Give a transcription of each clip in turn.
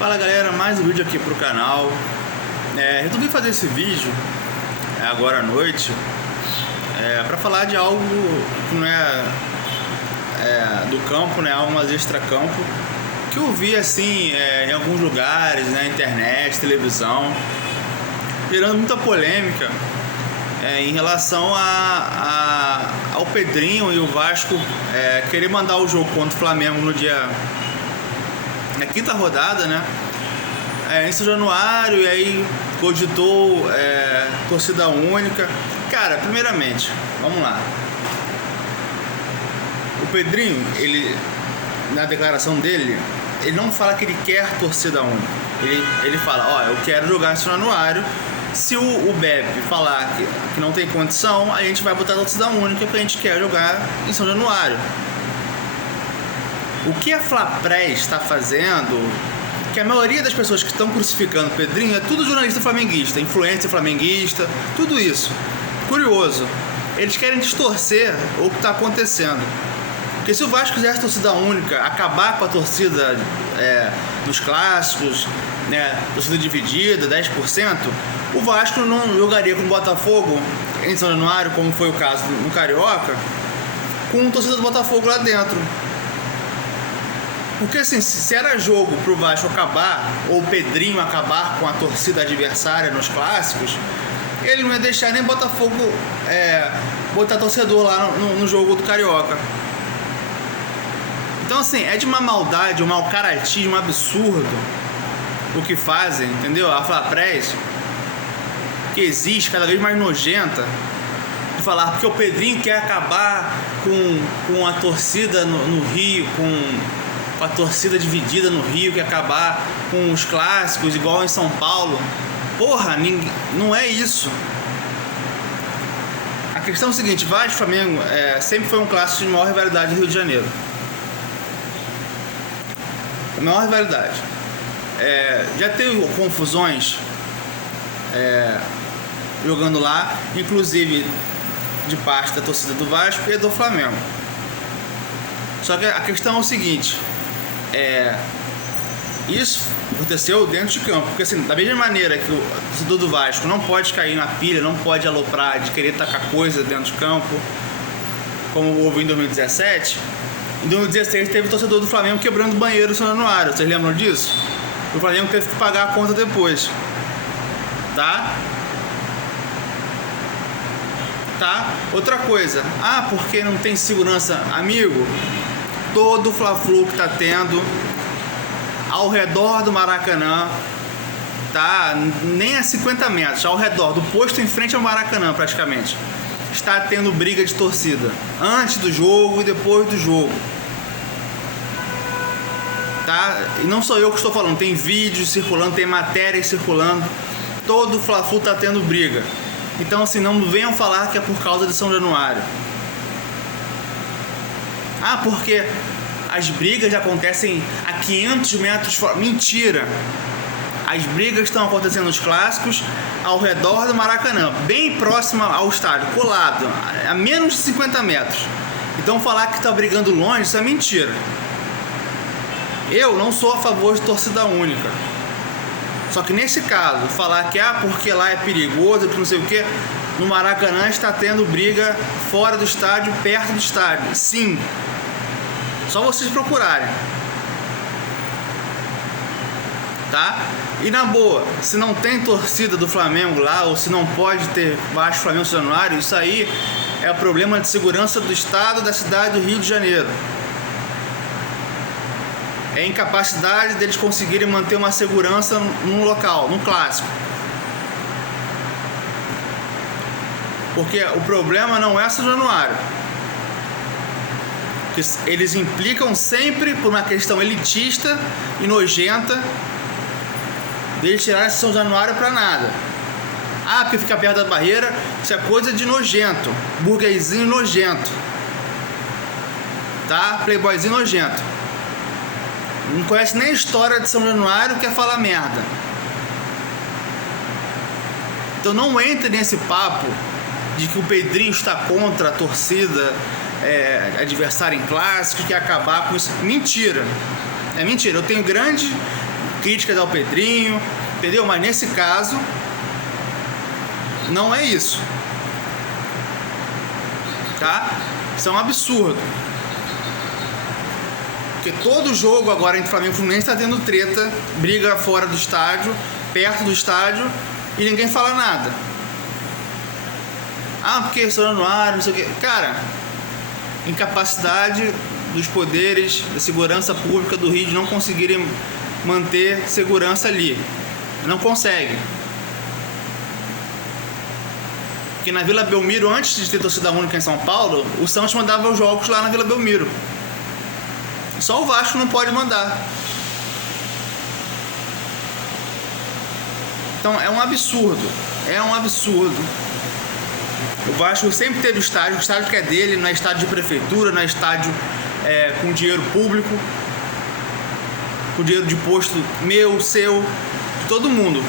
Fala galera, mais um vídeo aqui pro canal. Resolvi fazer esse vídeo agora à noite para falar de algo que não é do campo, né? Algo mais extra-campo, que eu vi assim em alguns lugares, na internet, televisão, gerando muita polêmica em relação ao Pedrinho e o Vasco querer mandar o jogo contra o Flamengo na quinta rodada, né? Em São Januário, e aí cogitou torcida única. Cara, primeiramente, vamos lá. O Pedrinho, ele, na declaração dele, ele não fala que ele quer torcida única. Ele fala, eu quero jogar em São Januário. Se o Bebe falar que não tem condição, a gente vai botar a torcida única porque a gente quer jogar em São Januário. O que a Flapress está fazendo, que a maioria das pessoas que estão crucificando o Pedrinho é tudo jornalista flamenguista, influencer flamenguista, tudo isso. Curioso, eles querem distorcer o que está acontecendo. Porque se o Vasco fizesse torcida única, acabar com a torcida nos clássicos, né, torcida dividida, 10%, o Vasco não jogaria com o Botafogo em São Januário, como foi o caso no Carioca, com a torcida do Botafogo lá dentro. Porque assim, se era jogo pro Vasco acabar, ou o Pedrinho acabar com a torcida adversária nos clássicos, ele não ia deixar nem Botafogo botar torcedor lá no jogo do Carioca. Então assim, é de uma maldade, um mau caratismo absurdo o que fazem, entendeu? A Flapress, que existe, cada vez mais nojenta, de falar porque o Pedrinho quer acabar com a torcida no Rio, com a torcida dividida no Rio, que acabar com os clássicos igual em São Paulo. Porra, não é isso. A questão é o seguinte, Vasco e Flamengo sempre foi um clássico de maior rivalidade do Rio de Janeiro. A maior rivalidade. Já teve confusões jogando lá, inclusive de parte da torcida do Vasco e do Flamengo. Só que a questão é o seguinte, isso aconteceu dentro de campo, porque assim, da mesma maneira que o torcedor do Vasco não pode cair na pilha, não pode aloprar de querer tacar coisa dentro de campo, como houve em 2017, em 2016 teve o torcedor do Flamengo quebrando o banheiro no São Januário, vocês lembram disso? O Flamengo teve que pagar a conta depois, tá? Outra coisa, porque não tem segurança, amigo, todo o Fla-Flu que tá tendo ao redor do Maracanã, tá? Nem a 50 metros, ao redor do posto em frente ao Maracanã praticamente, está tendo briga de torcida, antes do jogo e depois do jogo, tá? E não sou eu que estou falando, tem vídeos circulando, tem matérias circulando, todo o Fla-Flu tá tendo briga. Então assim, não venham falar que é por causa de São Januário. Porque as brigas acontecem a 500 metros fora. Mentira! As brigas estão acontecendo nos clássicos ao redor do Maracanã, bem próximo ao estádio, colado, a menos de 50 metros. Então falar que está brigando longe, isso é mentira. Eu não sou a favor de torcida única. Só que nesse caso, falar que porque lá é perigoso, que não sei o que, no Maracanã está tendo briga fora do estádio, perto do estádio. Sim. Só vocês procurarem. Tá? E na boa, se não tem torcida do Flamengo lá, ou se não pode ter Vasco, Flamengo, São Januário, isso aí é o problema de segurança do estado, da cidade do Rio de Janeiro. É a incapacidade deles conseguirem manter uma segurança no local, no clássico. Porque o problema não é São Januário. Que eles implicam sempre por uma questão elitista e nojenta deles tirarem São Januário pra nada. Porque fica perto da barreira, isso é coisa de nojento, burguesinho nojento, tá? Playboyzinho nojento. Não conhece nem a história de São Januário, quer falar merda. Então não entre nesse papo de que o Pedrinho está contra a torcida adversário em clássicos, que ia acabar com isso. Mentira. É mentira. Eu tenho grande críticas ao Pedrinho, entendeu? Mas nesse caso, não é isso, tá? Isso é um absurdo. Porque todo jogo agora entre Flamengo e Fluminense está tendo treta, briga fora do estádio, perto do estádio, e ninguém fala nada. Ah, porque estourando no ar, não sei o que. Cara, incapacidade dos poderes da segurança pública do Rio de não conseguirem manter segurança ali. Não consegue. Porque na Vila Belmiro, antes de ter torcida única em São Paulo, o Santos mandava os jogos lá na Vila Belmiro. Só o Vasco não pode mandar. Então é um absurdo. É um absurdo. O Vasco sempre teve o estádio que é dele, não é estádio de prefeitura, não é estádio com dinheiro público, com dinheiro de posto meu, seu, de todo mundo.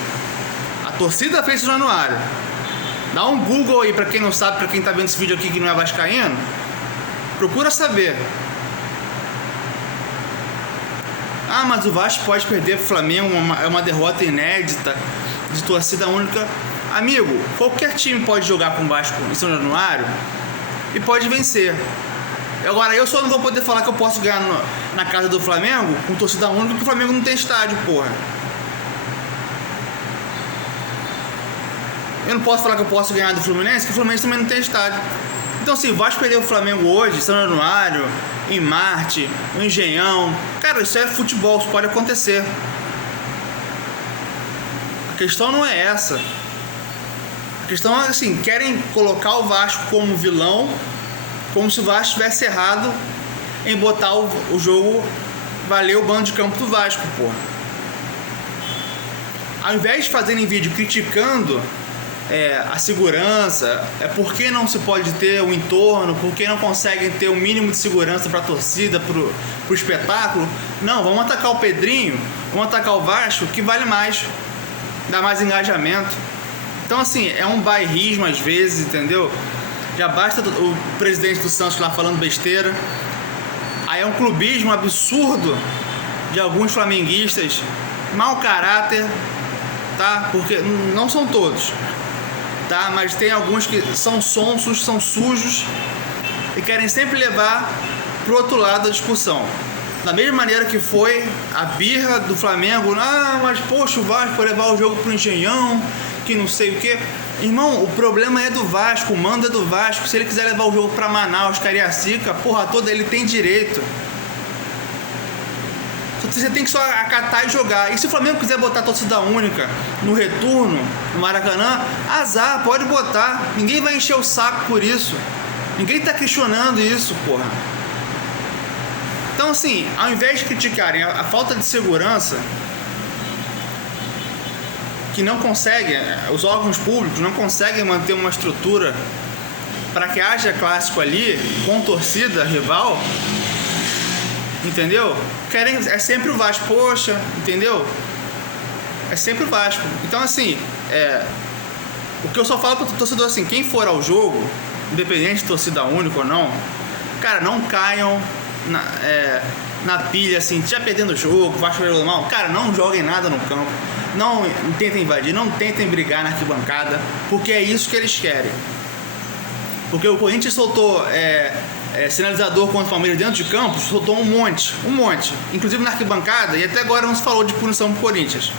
A torcida fez São Januário. Dá um Google aí pra quem não sabe, pra quem tá vendo esse vídeo aqui que não é vascaíno, procura saber. Ah, mas o Vasco pode perder pro Flamengo, é uma derrota inédita de torcida única. Amigo, qualquer time pode jogar com o Vasco em São Januário e pode vencer. Agora, eu só não vou poder falar que eu posso ganhar na casa do Flamengo com torcida única, porque o Flamengo não tem estádio, porra. Eu não posso falar que eu posso ganhar do Fluminense, porque o Fluminense também não tem estádio. Então, se o Vasco perder o Flamengo hoje, São Januário, em Marte, no Engenhão, cara, isso é futebol, isso pode acontecer. A questão não é essa. A questão é assim, querem colocar o Vasco como vilão, como se o Vasco tivesse errado em botar o jogo valer o bando de campo do Vasco, porra. Ao invés de fazerem vídeo criticando a segurança, por que não se pode ter o entorno, por que não conseguem ter o mínimo de segurança para a torcida, pro espetáculo, não, vamos atacar o Pedrinho, vamos atacar o Vasco, que vale mais, dá mais engajamento. Então assim, é um bairrismo às vezes, entendeu? Já basta o presidente do Santos lá falando besteira, aí é um clubismo absurdo de alguns flamenguistas, mau caráter, tá? Porque não são todos, tá? Mas tem alguns que são sonsos, são sujos e querem sempre levar pro outro lado da discussão. Da mesma maneira que foi a birra do Flamengo, mas poxa, o Vasco vai levar o jogo pro Engenhão, que não sei o que. Irmão, o problema é do Vasco, o mando é do Vasco. Se ele quiser levar o jogo pra Manaus, Cariacica, porra toda, ele tem direito. Você tem que só acatar e jogar. E se o Flamengo quiser botar torcida única no retorno, no Maracanã, azar, pode botar. Ninguém vai encher o saco por isso. Ninguém tá questionando isso, porra. Então assim, ao invés de criticarem a falta de segurança, que não conseguem, os órgãos públicos não conseguem manter uma estrutura para que haja clássico ali com torcida rival, entendeu? É sempre o Vasco, poxa, entendeu? É sempre o Vasco. Então assim, o que eu só falo pro torcedor assim, quem for ao jogo, independente de torcida única ou não, cara, não caiam na pilha assim, já perdendo o jogo, Vasco jogando mal, cara, não joguem nada no campo, não tentem invadir, não tentem brigar na arquibancada, porque é isso que eles querem. Porque o Corinthians soltou sinalizador contra o Palmeiras dentro de campo, soltou um monte, inclusive na arquibancada, e até agora não se falou de punição pro Corinthians.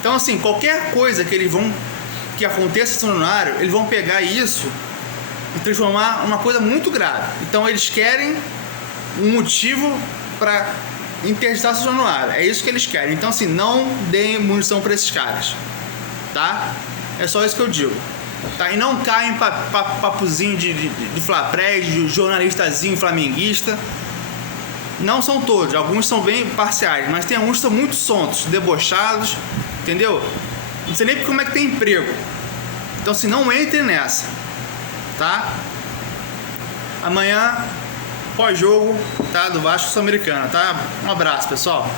Então assim, qualquer coisa que aconteça no São Januário, eles vão pegar isso e transformar uma coisa muito grave. Então eles querem um motivo para interditar São Januário, é isso que eles querem. Então assim, não deem munição para esses caras, tá? É só isso que eu digo, tá? E não caem papozinho de flaprés, de jornalistazinho flamenguista. Não são todos, alguns são bem parciais, mas tem alguns que são muito sonsos, debochados, entendeu? Não sei nem como é que tem emprego. Então assim, não entre nessa, tá? Amanhã pós-jogo, tá? Do Vasco Sul-Americano, tá? Um abraço, pessoal.